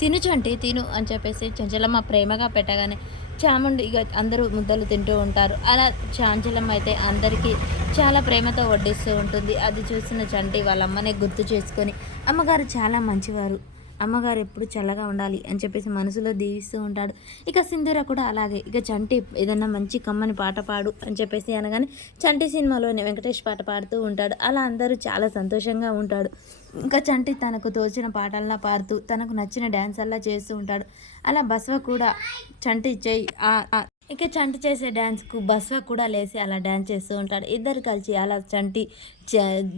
తిను చంటి తిను అని చెప్పేసి చెంచలమ్మ ప్రేమగా పెట్టగానే చాముండి ఇక అందరూ ముద్దలు తింటూ ఉంటారు. అలా చాంచలమ్మ అయితే అందరికీ చాలా ప్రేమతో వడ్డిస్తూ ఉంటుంది. అది చూసిన చంటి వాళ్ళ అమ్మనే గుర్తు చేసుకొని అమ్మగారు చాలా మంచివారు, అమ్మగారు ఎప్పుడు చల్లగా ఉండాలి అని చెప్పేసి మనసులో దీవిస్తూ ఉంటాడు. ఇక సింధూర కూడా అలాగే ఇక చంటి ఏదన్నా మంచి కమ్మని పాట పాడు అని చెప్పేసి అనగానే చంటి సినిమాలోనే వెంకటేష్ పాట పాడుతూ ఉంటాడు. అలా అందరూ చాలా సంతోషంగా ఉంటాడు. ఇంకా చంటి తనకు తోచిన పాటల్లా పాడుతూ తనకు నచ్చిన డ్యాన్స్ అలా చేస్తూ ఉంటాడు. అలా బసవ కూడా చంటి చేయి ఇక చంటి చేసే డ్యాన్స్కు బసవ కూడా లేసి అలా డ్యాన్స్ చేస్తూ ఉంటాడు. ఇద్దరు కలిసి అలా చంటి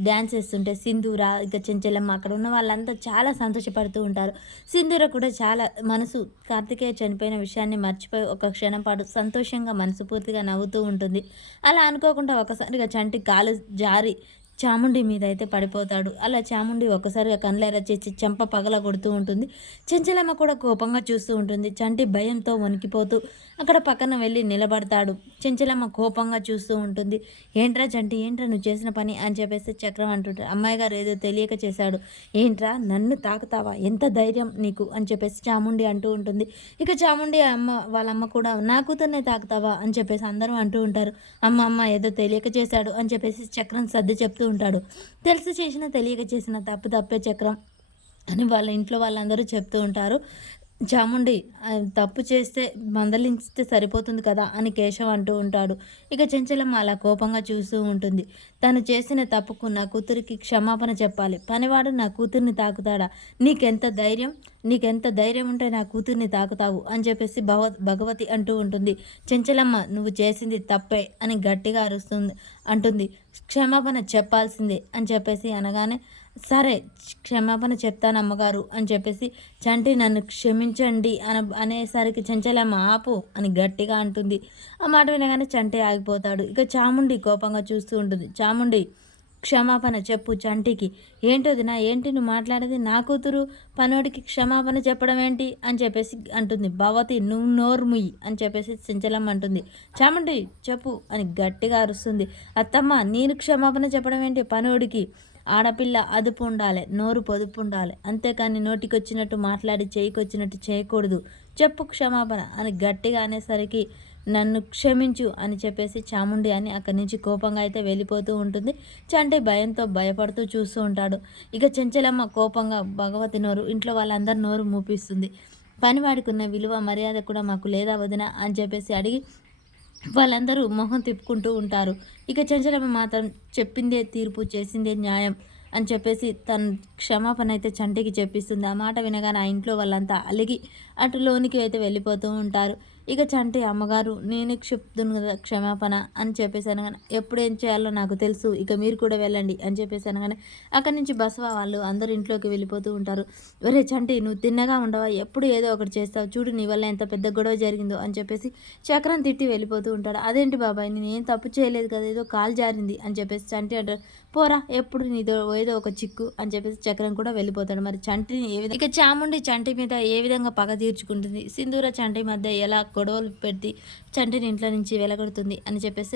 డ్యాన్స్ చేస్తుంటే సింధూర ఇక చెంచలమ్మ అక్కడ ఉన్న వాళ్ళంతా చాలా సంతోషపడుతూ ఉంటారు. సింధూర కూడా చాలా మనసు కార్తికేయ చనిపోయిన విషయాన్ని మర్చిపోయి ఒక క్షణం పాటు సంతోషంగా మనసు పూర్తిగా నవ్వుతూ ఉంటుంది. అలా అనుకోకుండా ఒకసారిగా చంటి కాలు జారి చాముండి మీద అయితే పడిపోతాడు. అలా చాముండి ఒక్కసారిగా కళ్ళెర్ర చేసి చెంప పగల కొడుతూ ఉంటుంది. చెంచలమ్మ కూడా కోపంగా చూస్తూ ఉంటుంది. చంటి భయంతో వణికిపోతూ అక్కడ పక్కన వెళ్ళి నిలబడతాడు. చెంచలమ్మ కోపంగా చూస్తూ ఉంటుంది. ఏంట్రా చంటి, ఏంట్రా నువ్వు చేసిన పని అని చెప్పేసి చక్రం అంటుంటాడు. అమ్మాయి గారు ఏదో తెలియక చేశాడు, ఏంట్రా నన్ను తాకుతావా, ఎంత ధైర్యం నీకు అని చెప్పేసి చాముండి అంటూ ఉంటుంది. ఇక చాముండి వాళ్ళమ్మ కూడా నా కూతుర్నే తాకుతావా అని చెప్పేసి అందరూ అంటూ ఉంటారు. అమ్మ ఏదో తెలియక చేశాడు అని చెప్పేసి చక్రం సర్ది చెప్తూ ఉంటాడు. తెలిసి చేసిన తెలియక చేసిన తప్పు తప్పే చక్రం అని వాళ్ళ ఇంట్లో వాళ్ళందరూ చెప్తూ ఉంటారు. చాముండి తప్పు చేస్తే మందలించితే సరిపోతుంది కదా అని కేశవ్ అంటూ ఉంటాడు. ఇక చెంచలమ్మ అలా కోపంగా చూస్తూ ఉంటుంది. తను చేసిన తప్పుకు నా కూతురికి క్షమాపణ చెప్పాలి, పనివాడు నా కూతుర్ని తాకుతాడా, నీకెంత ధైర్యం ఉంటే నా కూతుర్ని తాకుతావు అని చెప్పేసి భగవతి అంటూ ఉంటుంది. చెంచలమ్మ నువ్వు చేసింది తప్పే అని గట్టిగా అంటుంది. క్షమాపణ చెప్పాల్సిందే అని చెప్పేసి అనగానే సరే క్షమాపణ చెప్తాను అమ్మగారు అని చెప్పేసి చంటి నన్ను క్షమించండి అనేసరికి చెంచలమ్మ ఆపు అని గట్టిగా అంటుంది. ఆ మాట వినగానే చంటి ఆగిపోతాడు. ఇక చాముండి కోపంగా చూస్తూ ఉంటుంది. చాముండి క్షమాపణ చెప్పు చంటికి. ఏంటి నువ్వు మాట్లాడేది, నా కూతురు పనోడికి క్షమాపణ చెప్పడం ఏంటి అని చెప్పేసి అంటుంది. భవతి నువ్వు నోర్ముయి అని చెప్పేసి చెంచలమ్మ అంటుంది. చాముండి చెప్పు అని గట్టిగా అరుస్తుంది. అత్తమ్మ నేను క్షమాపణ చెప్పడం ఏంటి, పనోడికి ఆడపిల్ల అదుపు ఉండాలి, నోరు పొదుపు ఉండాలి, అంతేకాని నోటికొచ్చినట్టు మాట్లాడి చేయికొచ్చినట్టు చేయకూడదు, చెప్పు క్షమాపణ అని గట్టిగా అనేసరికి నన్ను క్షమించు అని చెప్పేసి చాముండి అని అక్కడి నుంచి కోపంగా అయితే వెళ్ళిపోతూ ఉంటుంది. చంటి భయంతో భయపడుతూ చూస్తూ ఉంటాడు. ఇక చెంచలమ్మ కోపంగా భగవతి నోరు ఇంట్లో వాళ్ళందరి నోరు మూపిస్తుంది. పనివాడికి ఉన్న విలువ మర్యాద కూడా మాకు లేదా వదిన అని చెప్పేసి అడిగి వాళ్ళందరూ మొహం తిప్పుకుంటూ ఉంటారు. ఇక చెంచలమ్మ మాత్రం చెప్పిందే తీర్పు, చేసిందే న్యాయం అని చెప్పేసి తన క్షమాపణ అయితే చంటికి చెప్పిస్తుంది. ఆ మాట వినగానే ఆ ఇంట్లో వాళ్ళంతా అలిగి అటు లోనికి అయితే వెళ్ళిపోతూ ఉంటారు. ఇక చంటి అమ్మగారు నేనే చెప్తును కదా క్షమాపణ అని చెప్పేసి అనగానే ఎప్పుడు ఏం చేయాలో నాకు తెలుసు, ఇక మీరు కూడా వెళ్ళండి అని చెప్పేసి అనగానే అక్కడి నుంచి బసవ వాళ్ళు అందరు ఇంట్లోకి వెళ్ళిపోతూ ఉంటారు. ఒరే చంటి నువ్వు తిన్నగా ఉండవా, ఎప్పుడు ఏదో ఒకటి చేస్తావు, చూడు నీ వల్ల ఎంత పెద్ద గొడవ జరిగిందో అని చెప్పేసి చక్రం తిట్టి వెళ్ళిపోతూ ఉంటాడు. అదేంటి బాబాయ్ నేను ఏం తప్పు చేయలేదు కదా, ఏదో కాలు జారింది అని చెప్పేసి చంటి అంటారు. పోరా ఎప్పుడు నీదో ఏదో ఒక చిక్కు అని చెప్పేసి చక్రం కూడా వెళ్ళిపోతాడు. మరి చంటిని ఏ విధంగా ఇక చాముండి చంటి మీద ఏ విధంగా పగ తీర్చుకుంటుంది, సింధూర చంటి మధ్య ఎలా గొడవలు పెట్టి చంటిని ఇంట్లో నుంచి వెలగొడుతుంది అని చెప్పేసి